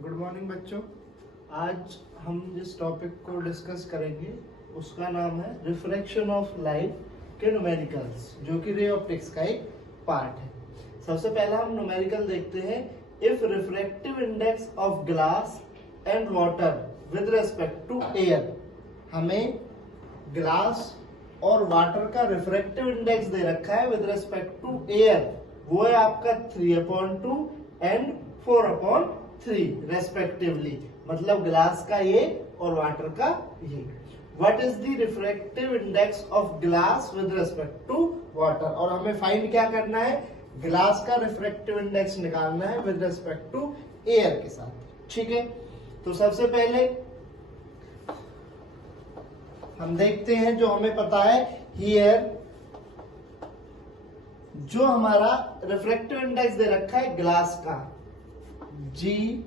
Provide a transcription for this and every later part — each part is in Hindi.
गुड मॉर्निंग बच्चों। आज हम जिस टॉपिक को डिस्कस करेंगे उसका नाम है रिफ्रैक्शन ऑफ लाइट के न्यूमेरिकल्स, जो कि रे ऑप्टिक्स का एक पार्ट है। सबसे पहला हम न्यूमेरिकल देखते हैं। If refractive index of glass and water with respect to air, हमें ग्लास और वाटर का रिफ्रैक्टिव इंडेक्स दे रखा है विद रेस्पेक्ट टू एयर, वो है आपका 3/2 एंड 4/3 रेस्पेक्टिवली, मतलब ग्लास का ये और वाटर का ये। What is the refractive index of glass with respect to water, और हमें फाइंड क्या करना है, ग्लास का रिफ्रैक्टिव इंडेक्स निकालना है विद रेस्पेक्ट टू एयर के साथ। ठीक है, तो सबसे पहले हम देखते हैं, जो हमें पता है हियर जो हमारा रिफ्रैक्टिव इंडेक्स दे रखा है ग्लास का, G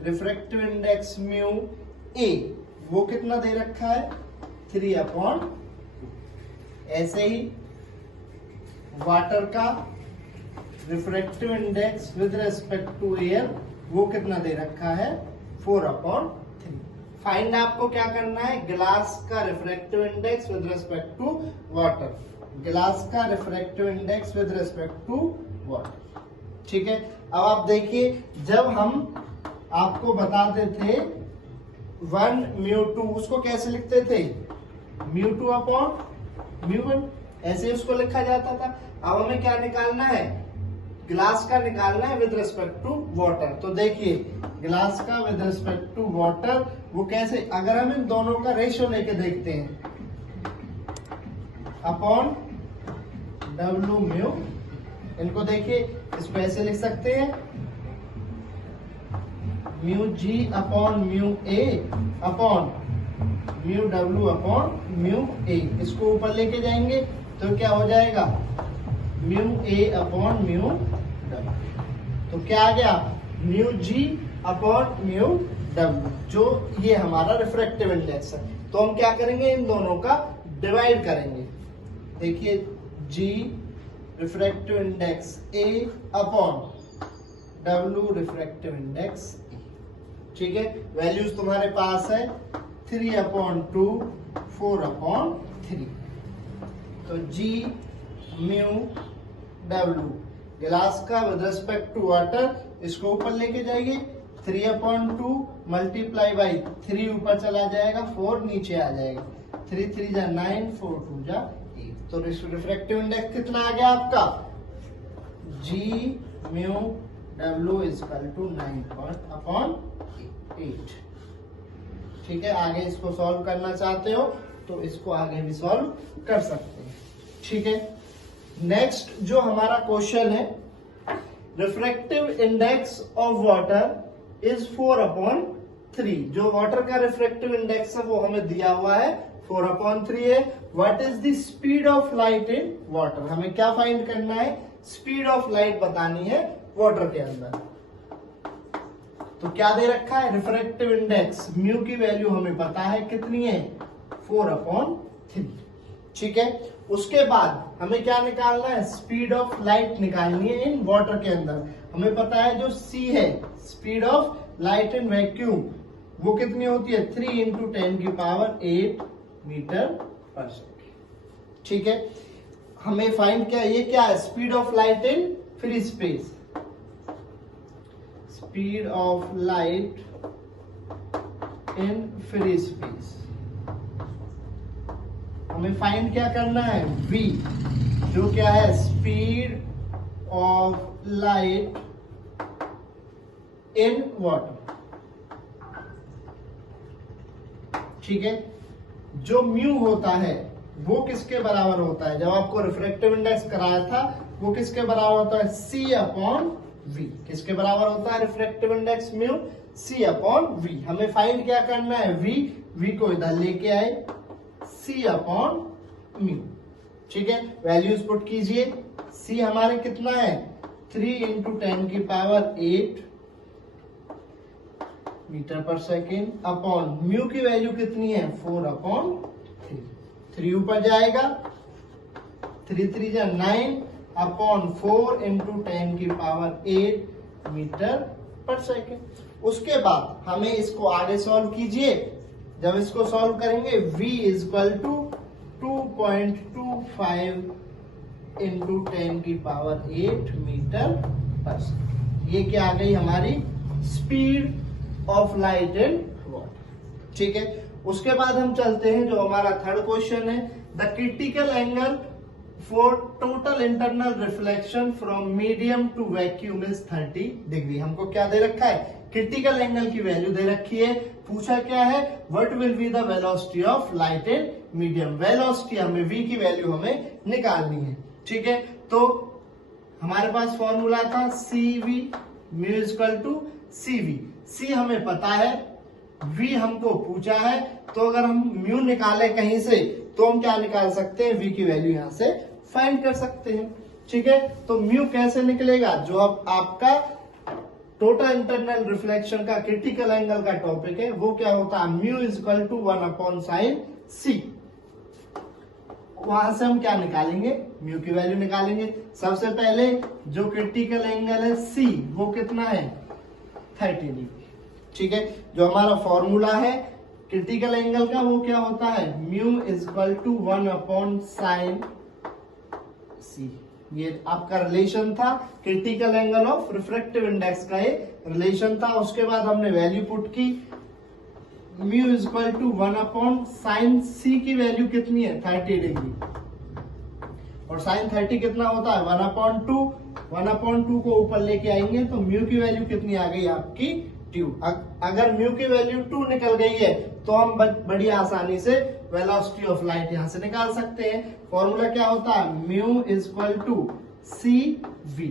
refractive index mu A, वो कितना दे रखा है 3/2। ऐसे ही वाटर का refractive index with respect to air, वो कितना दे रखा है 4/3। फाइंड आपको क्या करना है, ग्लास का refractive index with respect to water, glass का refractive index with respect to water. ठीक है, अब आप देखिए, जब हम आपको बताते थे 1 μ2, उसको कैसे लिखते थे, μ2/μ1, ऐसे उसको लिखा जाता था। अब हमें क्या निकालना है, ग्लास का निकालना है विद रिस्पेक्ट टू वाटर। तो देखिए ग्लास का विद रिस्पेक्ट टू वाटर वो कैसे, अगर हम इन दोनों का रेशियो लेके देखते हैं, अपॉन W म्यू, इनको देखिए इसको ऐसे लिख सकते हैं, mu G upon mu A upon mu W upon mu A. इसको ऊपर लेके जाएंगे तो क्या हो जाएगा, mu A upon mu W. तो क्या आ गया, mu G upon mu W, जो ये हमारा रिफ्रैक्टिव इंडेक्स है। तो हम क्या करेंगे, इन दोनों का डिवाइड करेंगे। देखिए जी रिफ्रैक्टिव इंडेक्स ए अपॉन डब्ल्यू रिफ्रैक्टिव इंडेक्स। ठीक है, वैल्यूज तुम्हारे पास है 3/2 4/3। तो जी म्यू डब्ल्यू, ग्लास का विद रिस्पेक्ट टू वाटर, इसको ऊपर लेके जाइए, 3/2 मल्टीप्लाई बाई 3 ऊपर चला जाएगा, 4 नीचे आ जाएगा, 3 3 जा 9, 4 2 जा 8। तो रिफ्रैक्टिव इंडेक्स कितना आ गया आपका, G mu W is equal to 9/8। ठीक है, आगे इसको सॉल्व करना चाहते हो तो इसको आगे भी सॉल्व कर सकते हैं। ठीक है, नेक्स्ट जो हमारा क्वेश्चन है, refractive index of water is 4/3। जो वाटर का रिफ्रैक्टिव इंडेक्स है वो हमें दिया हुआ है 4/3 है। What is the speed of light in water, हमें क्या फाइंड करना है, स्पीड ऑफ लाइट बतानी है वाटर के अंदर। तो क्या दे रखा है, रिफ्रैक्टिव इंडेक्स म्यू की वैल्यू हमें पता है कितनी है 4/3। ठीक है, उसके बाद हमें क्या निकालना है, स्पीड ऑफ लाइट निकालनी है इन वाटर के अंदर। हमें पता है जो सी है, speed of light in vacuum, वो कितनी होती है 3 × 10⁸ मीटर पर सेकेंड। ठीक है, हमें फाइंड क्या, ये क्या है, speed of light in free space, speed of light in free space. हमें फाइंड क्या करना है, v, जो क्या है, speed of light in water. ठीक है, जो म्यू होता है वो किसके बराबर होता है, जब आपको रिफ्रैक्टिव इंडेक्स कराया था वो किसके बराबर होता है, C/V। किसके बराबर होता है रिफ्रैक्टिव इंडेक्स म्यू, C/V। हमें फाइंड क्या करना है, V को इधर लेके आए, C/म्यू। ठीक है, वैल्यूज पुट कीजिए, C हमारे कितना है 3 × 10⁸ मीटर पर सेकेंड अपॉन म्यू की वैल्यू कितनी है 4/3। 3 ऊपर जाएगा, 3 3 जा 9 अपॉन 4 × 10⁸ मीटर पर सेकेंड। उसके बाद हमें इसको आगे सॉल्व कीजिए। जब इसको सॉल्व करेंगे v is equal to 2.25 into 10⁸ metre पर सेकेंड। ये क्या आ गई हमारी speed of light in water. ठीक है, उसके बाद हम चलते हैं जो हमारा थर्ड क्वेश्चन है, the critical angle for total internal reflection from medium to vacuum is 30 degree. हमको क्या दे रखा है, क्रिटिकल एंगल की वैल्यू दे रखी है। पूछा क्या है, what will be the velocity of light in medium. Velocity हमें v की वैल्यू हमें निकालनी है। ठीक है, तो हमारे पास फॉर्मूला था CV mu is equal to CV। C हमें पता है, v हमको पूछा है, तो अगर हम म्यू निकाले कहीं से तो हम क्या निकाल सकते हैं, v की वैल्यू यहां से फाइंड कर सकते हैं। ठीक है, तो म्यू कैसे निकलेगा, जो अब आपका टोटल इंटरनल रिफ्लेक्शन का क्रिटिकल एंगल का टॉपिक है, वो क्या होता है, mu is equal to 1/sin c। वहां से हम क्या निकालेंगे, म्यू की वैल्यू निकालेंगे। सबसे पहले जो क्रिटिकल एंगल है c, वो कितना है, 30 डिग्री। ठीक है, जो हमारा फॉर्मूला है क्रिटिकल एंगल का, वो क्या होता है, mu is equal to 1/sin c। ये आपका रिलेशन था, critical angle of refractive index का ये रिलेशन था। उसके बाद हमने वैल्यू पुट की, mu is equal to 1/sin c की वैल्यू कितनी है, 30 डिग्री, और sin 30 कितना होता है, 1/2। 1/2 को ऊपर लेके आएंगे तो म्यू की वैल्यू कितनी आ गई आपकी, 2। अगर म्यू की वैल्यू 2 निकल गई है तो हम बड़ी आसानी से वेलोसिटी ऑफ लाइट यहां से निकाल सकते हैं। फॉर्मूला क्या होता है, mu is equal to CV।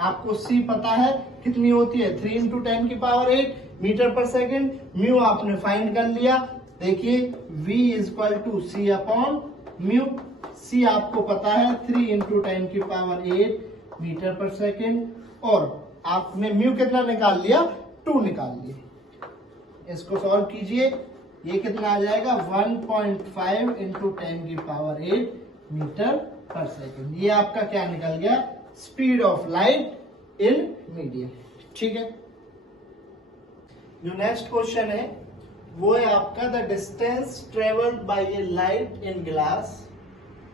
आपको C पता है कितनी होती है, 3 इंटू 10⁸ मीटर पर सेकेंड। म्यू आपने फाइंड कर लिया। देखिए V इज इक्वल टू C/म्यू। C आपको पता है 3 इंटू 10⁸ मीटर पर सेकेंड, और आपने म्यू कितना निकाल लिया, 2 निकाल लिया। इसको सॉल्व कीजिए, ये कितना आ जाएगा, 1.5 इंटू 10⁸ मीटर पर सेकेंड। ये आपका क्या निकल गया, speed of light in medium. ठीक है, जो नेक्स्ट क्वेश्चन है वो है आपका, the distance travelled by A light in glass.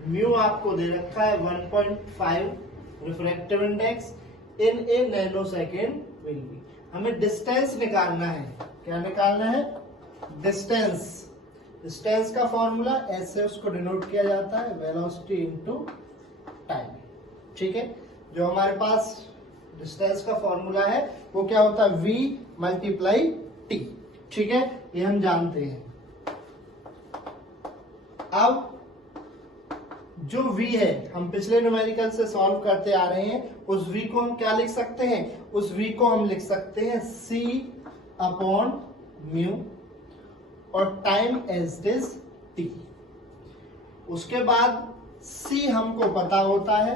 Mu आपको दे रखा है 1.5 refractive index in A nano second will be. हमें डिस्टेंस निकालना है। क्या निकालना है, डिस्टेंस। डिस्टेंस का फॉर्मूला ऐसे उसको डिनोट किया जाता है, वेलोसिटी इनटू टाइम। ठीक है, जो हमारे पास डिस्टेंस का फॉर्मूला है वो क्या होता है, v मल्टीप्लाई t। ठीक है, ये हम जानते हैं। अब जो v है, हम पिछले न्यूमेरिकल से सॉल्व करते आ रहे हैं, उस v को हम क्या लिख सकते हैं, उस v को हम लिख सकते हैं C/म्यू, और time as it is t। उसके बाद c हमको पता होता है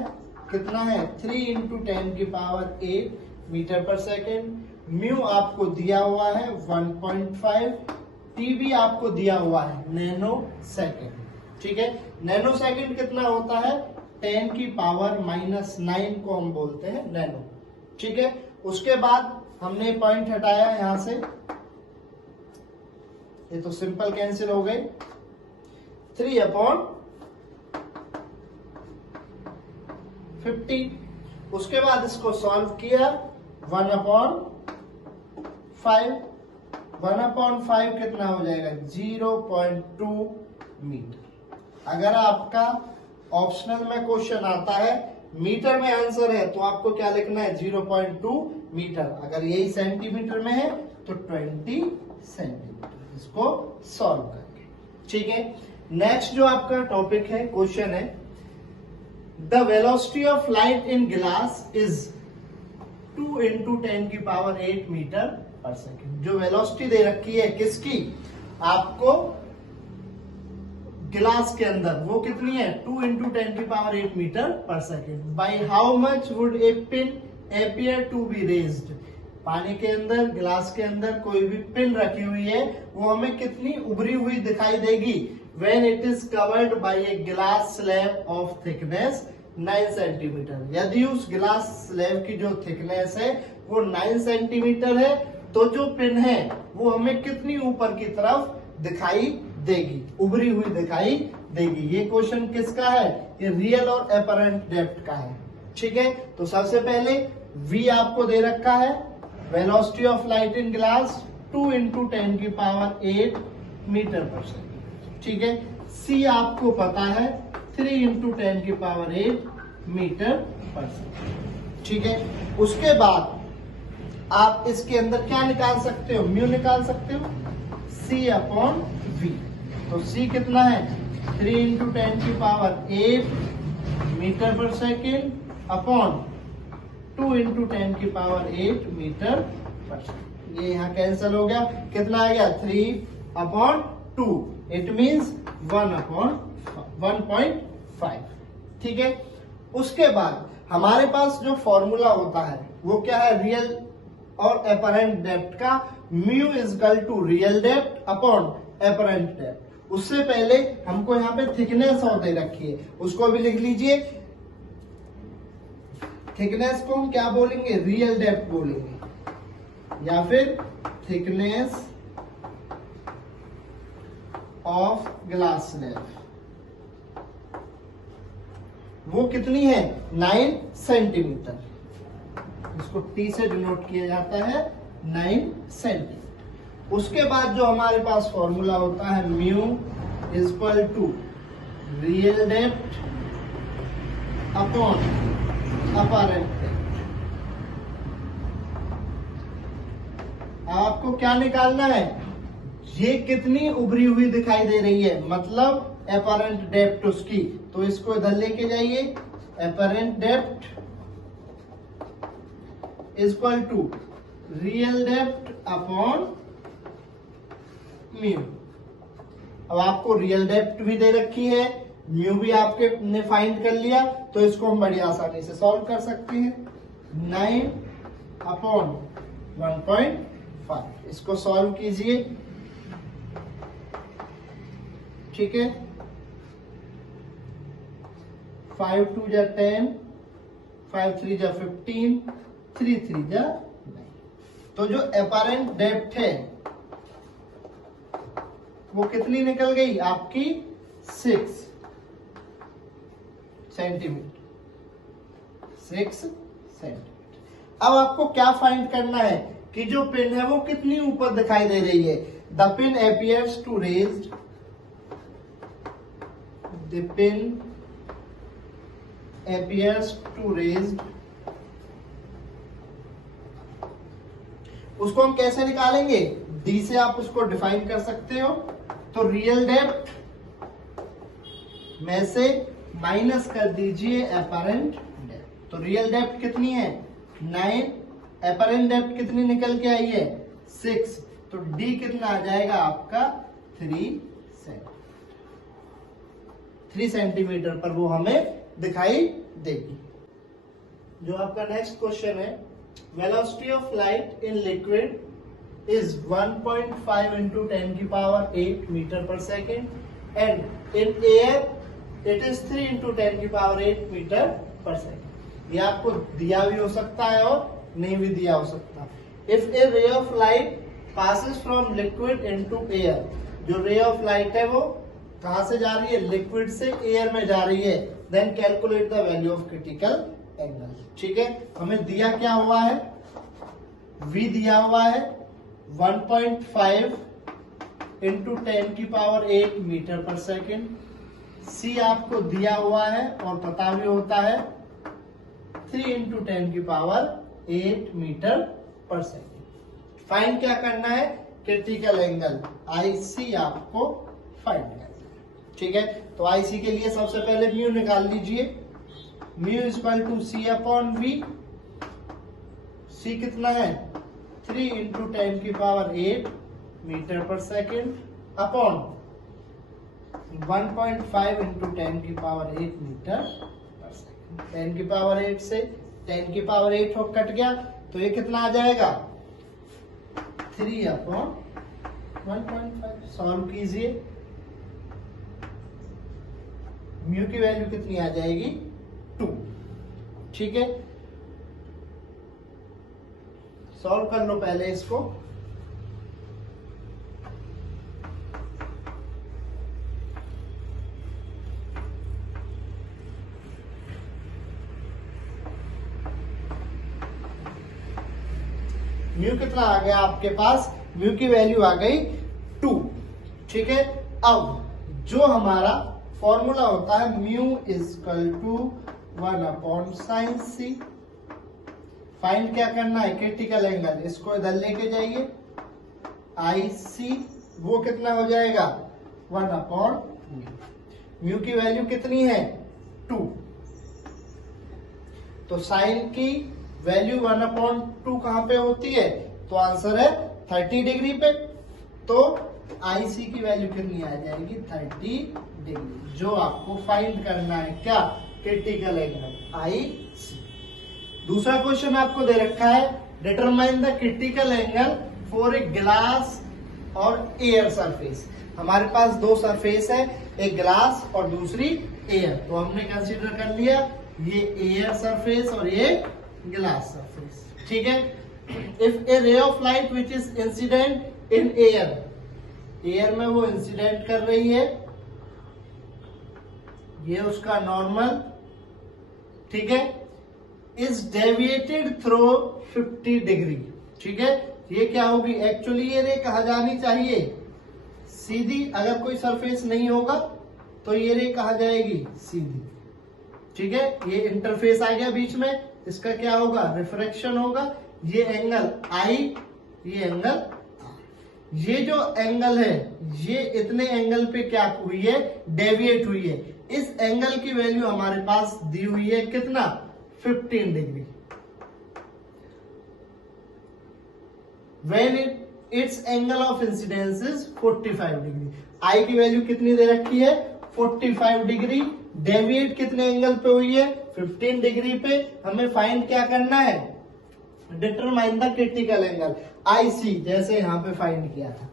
कितना है, 3 इंटू 10⁸ मीटर पर सेकेंड। म्यू आपको दिया हुआ है 1.5, t भी आपको दिया हुआ है नैनो सेकेंड। ठीक है, नैनो सेकेंड कितना होता है, 10⁻⁻9 को हम बोलते हैं नैनो। ठीक है, उसके बाद हमने पॉइंट हटाया यहां से, ये तो सिंपल कैंसिल हो गए, 3/50। उसके बाद इसको सॉल्व किया, 1/5। 1/5 कितना हो जाएगा, 0.2 मीटर। अगर आपका ऑप्शनल में क्वेश्चन आता है मीटर में आंसर है तो आपको क्या लिखना है, 0.2 मीटर। अगर यही सेंटीमीटर में है तो 20 सेंटीमीटर। इसको सॉल्व करके, ठीक है। नेक्स्ट जो आपका टॉपिक है, क्वेश्चन है, the velocity of light in glass is 2 into 10⁸ metre पर सेकेंड। जो वेलोसिटी दे रखी है किसकी, आपको गिलास के अंदर, वो कितनी है, 2 इंटू 10⁸ मीटर पर second. By how much would a pin appear to be raised. पानी के अंदर, गिलास के अंदर कोई भी पिन रखी हुई है, वो हमें कितनी उभरी हुई दिखाई देगी, when it is covered by a glass slab of thickness 9 centimetre. यदि उस गिलास स्लैब की जो थिकनेस है वो 9 सेंटीमीटर है तो जो पिन है वो हमें कितनी ऊपर की तरफ दिखाई देगी, उभरी हुई दिखाई देगी। ये क्वेश्चन किसका है? ये रियल और एपरेंट डेप्थ का है। ठीक है, तो सबसे पहले v आपको दे रखा है, velocity of light in glass 2 into 10 की पावर 8 मीटर पर सेकेंड। ठीक है, c आपको पता है 3 इंटू 10 की पावर 8 मीटर पर सेकेंड। ठीक है, उसके बाद आप इसके अंदर क्या निकाल सकते हो? म्यू निकाल सकते हो, c अपॉन v। तो c कितना है? 3 इंटू 10 की पावर 8 मीटर पर सेकेंड अपॉन 2 इंटू 10 की पावर 8 मीटर पर सेकेंड। ये यहाँ कैंसिल हो गया, कितना आ गया? 3 अपॉन 2, इट मीन्स 1 अपॉन 1.5। ठीक है, उसके बाद हमारे पास जो फॉर्मूला होता है वो क्या है? रियल और एपरेंट डेप्थ का mu is equal to real depth upon apparent depth. उससे पहले हमको यहाँ पे थिकनेस और दे रखी है, उसको भी लिख लीजिए। थिकनेस को हम क्या बोलेंगे? रियल डेप्थ बोलेंगे या फिर थिकनेस ऑफ ग्लास स्लैब। वो कितनी है? 9 सेंटीमीटर। इसको T से डिनोट किया जाता है 9 सेंटीमीटर। उसके बाद जो हमारे पास फॉर्मूला होता है mu is equal to real depth upon apparent depth. आपको क्या निकालना है? ये कितनी उभरी हुई दिखाई दे रही है, मतलब अपरेंट डेप्थ उसकी। तो इसको इधर लेके जाइए, apparent depth is equal to real depth upon mu. अब आपको रियल डेप्थ भी दे रखी है, म्यू भी आपके ने फाइंड कर लिया, तो इसको हम बड़ी आसानी से सॉल्व कर सकते हैं। 9 अपॉन 1.5, इसको सॉल्व कीजिए। ठीक है, 5 2 जा 10, 5 3 जा 15, 3 3 जा 9। तो जो अपरेंट डेप्थ है वो कितनी निकल गई आपकी? 6 सेंटीमीटर। 6 सेंटीमीटर। अब आपको क्या फाइंड करना है कि जो पिन है वो कितनी ऊपर दिखाई दे रही है। The pin appears to raised, the pin appears to raised। उसको हम कैसे निकालेंगे? D से आप उसको डिफाइन कर सकते हो। तो रियल डेप्थ में से माइनस कर दीजिए अपरेंट डेप्थ। तो रियल डेप्थ कितनी है? 9, अपरेंट डेप्थ कितनी निकल के आई है? 6। तो D कितना आ जाएगा आपका? 3 सेंटीमीटर पर वो हमें दिखाई देगी। जो आपका नेक्स्ट क्वेश्चन है, velocity of light in liquid is 1.5 into 10 की पावर 8 मीटर पर second and in air it is 3 into 10 की पावर 8 मीटर पर सेकेंड। ये आपको दिया भी हो सकता है और नहीं भी दिया हो सकता। If A ray of light passes from liquid into air, जो रे ऑफ लाइट है वो कहां से जा रही है? लिक्विड से एयर में जा रही है। Then calculate the value of critical angle. ठीक है, हमें दिया क्या हुआ है? V दिया हुआ है 1.5 इंटू 10 की पावर 8 मीटर पर सेकेंड। C आपको दिया हुआ है और पता भी होता है 3 इंटू 10 की पावर 8 मीटर पर सेकेंड। फाइंड क्या करना है? क्रिटिकल एंगल IC आपको फाइंड करना है। ठीक है, तो IC के लिए सबसे पहले म्यू निकाल लीजिए। Mu is equal to C upon V। C कितना है? 3 इंटू 10 की पावर 8 मीटर पर सेकेंड अपॉन 1.5 इंटू 10 की पावर 8 मीटर पर सेकेंड। 10 की पावर 8 से 10 की पावर 8 हो कट गया, तो ये कितना आ जाएगा? 3 अपॉन 1.5। सॉल्व कीजिए, म्यू की वैल्यू कितनी आ जाएगी? 2। ठीक है, सॉल्व कर लो पहले इसको। म्यू कितना आ गया आपके पास? म्यू की वैल्यू आ गई 2। ठीक है, अब जो हमारा फॉर्मूला होता है mu is equal to 1/sin c। Find क्या करना है? Critical angle. इसको इधर लेके जाइए, आई सी, वो कितना हो जाएगा? 1/म्यू। म्यू की वैल्यू कितनी है? 2। तो साइन की वैल्यू 1/2 कहां पे होती है? तो आंसर है 30 डिग्री पे। तो आई सी की वैल्यू कितनी आ जाएगी? 30 डिग्री। जो आपको फाइंड करना है क्या? क्रिटिकल एंगल आई सी। दूसरा क्वेश्चन आपको दे रखा है, determine the critical angle for a glass और एयर सरफेस। हमारे पास दो सरफेस है, एक ग्लास और दूसरी एयर। तो हमने कंसीडर कर लिया ये एयर सरफेस और ये ग्लास सरफेस। ठीक है, if A ray of light which is incident in air, air में वो इंसिडेंट कर रही है, ये उसका नॉर्मल, ठीक है, इज डेविएटेड थ्रू 50 डिग्री। ठीक है, ये क्या होगी? एक्चुअली ये रे कहा जानी चाहिए सीधी। अगर कोई सरफेस नहीं होगा तो ये रे कहा जाएगी सीधी। ठीक है, ये इंटरफेस आ गया बीच में, इसका क्या होगा? रिफ्रैक्शन होगा। ये एंगल आई, ये एंगल आर। ये जो एंगल है ये इतने एंगल पे क्या हुई है? डेविएट हुई है। इस एंगल की वैल्यू हमारे पास दी हुई है कितना? 15 degree. When its angle of incidence is 45 degree. I की वैल्यू कितनी दे रखी है? 45 डिग्री। डेविएट कितने एंगल पे हुई है? 15 डिग्री पे। हमें फाइंड क्या करना है? डिटरमाइन द क्रिटिकल एंगल आई सी, जैसे यहां पे फाइंड किया था।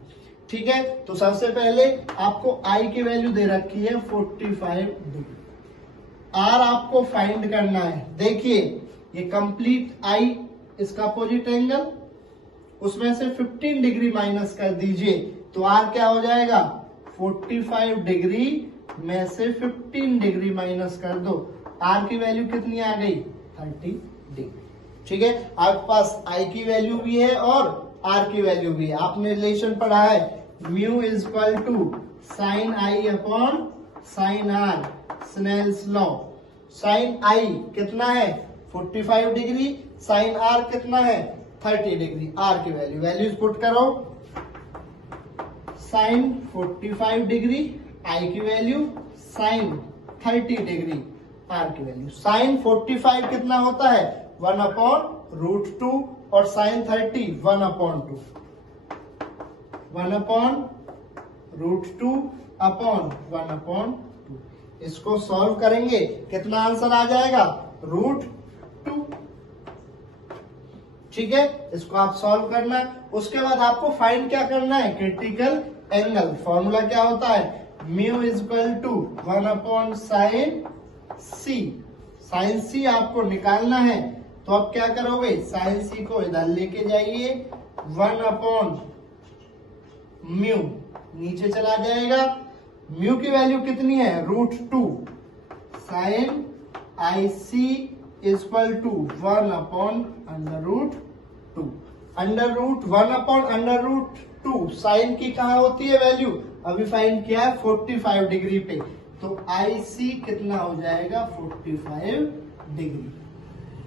ठीक है, तो सबसे पहले आपको आई की वैल्यू दे रखी है 45 डिग्री। आर आपको फाइंड करना है। देखिए ये कंप्लीट आई, इसका अपोजिट एंगल, उसमें से 15 डिग्री माइनस कर दीजिए तो आर क्या हो जाएगा? 45 डिग्री में से 15 डिग्री माइनस कर दो, आर की वैल्यू कितनी आ गई? 30 डिग्री। ठीक है, आपके पास आई की वैल्यू भी है और आर की वैल्यू भी है। आपने रिलेशन पढ़ा है mu is equal to sine I upon sine R, Snell's law. Sine I कितना है? 45 डिग्री। साइन आर कितना है? 30 डिग्री। आर की वैल्यूज पुट करो। साइन 45 डिग्री, आई की वैल्यू साइन 30 डिग्री, आर की वैल्यू। साइन 45 कितना होता है? 1/√2 और साइन 30 1/2। 1/√2 अपॉन 1/2। इसको सॉल्व करेंगे, कितना आंसर आ जाएगा? √2। ठीक है, इसको आप सॉल्व करना है। उसके बाद आपको फाइंड क्या करना है? Critical angle. फॉर्मूला क्या होता है? Mu is equal to 1/sin c। Sine C आपको निकालना है, तो अब क्या करोगे? साइन सी को इधर लेके जाइए, 1/म्यू नीचे चला जाएगा। म्यू की वैल्यू कितनी है? √2। Sine I C is equal to 1/√2। √1/√2 sine की कहाँ होती है वैल्यू? अभी फाइंड किया है 45 डिग्री पे, तो आई सी कितना हो जाएगा? 45 डिग्री।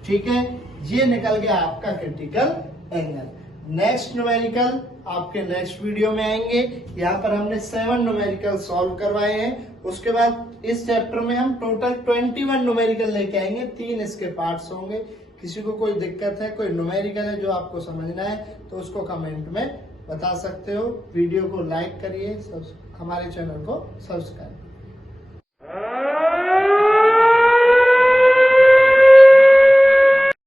ठीक है, ये निकल गया आपका क्रिटिकल एंगल। नेक्स्ट न्यूमेरिकल आपके नेक्स्ट वीडियो में आएंगे। यहाँ पर हमने 7 न्यूमेरिकल सॉल्व करवाए हैं। उसके बाद इस चैप्टर में हम टोटल 21 न्यूमेरिकल लेके आएंगे। 3 इसके पार्ट्स होंगे। किसी को कोई दिक्कत है, कोई न्यूमेरिकल है जो आपको समझना है, तो उसको कमेंट में बता सकते हो। वीडियो को लाइक करिए, हमारे चैनल को सब्सक्राइब।